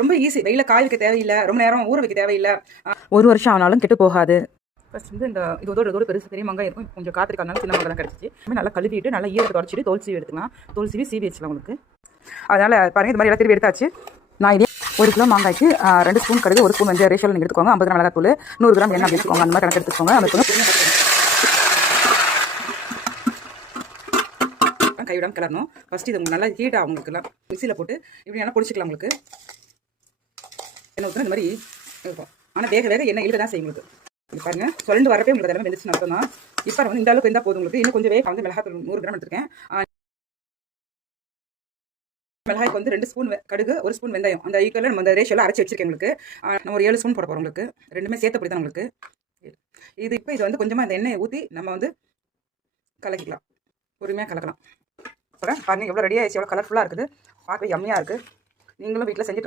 ரொம்ப ஈஸி வெயில காய வைக்க தேவையில்லை. ரொம்ப நேரம் ஊற வைக்க தேவையில்லை. ஒரு வருஷம் ஆனாலும் கெட்டு போகாது. ஃபர்ஸ்ட் வந்து இந்த இதோட இதோட பெருசு பெரிய மங்காய் இருக்கும். கொஞ்சம் காத்திருக்காங்க சின்ன மங்காய் கிடச்சிச்சு. நல்லா கழுவிட்டு நல்லா ஈரத்தை தொடச்சிட்டு தோல் சீவி எடுத்துக்கலாம். தோல் சீவி சீவி வச்சுக்கலாம் உங்களுக்கு. அதனால் பாருங்க இந்த மாதிரி எல்லாம் திருப்பி எடுத்தாச்சு. நான் இதே ஒரு கிலோ மாங்காய்க்கு ரெண்டு ஸ்பூன் கடுகு ஒரு ஸ்பூன் வந்து ரேஷியோவில் நீங்கள் எடுத்துக்கோங்க. ஐம்பது கிராம் மிளகாத்தூள் நூறு கிராம் எண்ணெய் எடுத்துக்கோங்க. அந்த மாதிரி கணக்கு எடுத்துக்கோங்க. அந்த கைவிடாம கிளறணும். ஃபஸ்ட்டு இது நல்லா ஹீட் ஆகும் உங்களுக்குலாம் மிக்சியில் போட்டு இப்படி நல்லா பொடிச்சிக்கலாம் உங்களுக்கு. எண்ணெய் ஊற்றினா இந்த மாதிரி இருக்கும் ஆனால் வேக வேக எண்ணெய் இழுக்க தான் செய்யும் உங்களுக்கு. இது பாருங்க சொல்லிட்டு வரப்பே உங்களுக்கு எல்லாமே வெந்துச்சு நடத்தும் தான். இப்போ வந்து இந்த அளவுக்கு இருந்தால் போதும் உங்களுக்கு. இன்னும் கொஞ்சம் வேக வந்து மிளகாய் நூறு கிராம் எடுத்துருக்கேன். மிளகாய்க்கு வந்து ரெண்டு ஸ்பூன் கடுகு ஒரு ஸ்பூன் வெந்தயம். அந்த ஈக்குவலில் நம்ம அந்த ரேஷியோவில் அரைச்சி வச்சிருக்கேன் உங்களுக்கு. நம்ம ஒரு ஏழு ஸ்பூன் போட போகிறோம் உங்களுக்கு. ரெண்டுமே சேர்த்தப்படி தான் உங்களுக்கு. இது இப்போ இது வந்து கொஞ்சமாக இந்த எண்ணெயை ஊற்றி நம்ம வந்து கலக்கிக்கலாம். பொறுமையாக கலக்கலாம். அப்புறம் பாருங்க எவ்வளோ ரெடி ஆயிடுச்சு எவ்வளோ கலர்ஃபுல்லாக இருக்குது. பார்க்கவே எம்மையாக இருக்குது நீங்களும் வீட்டில் செஞ்சு ட்ரை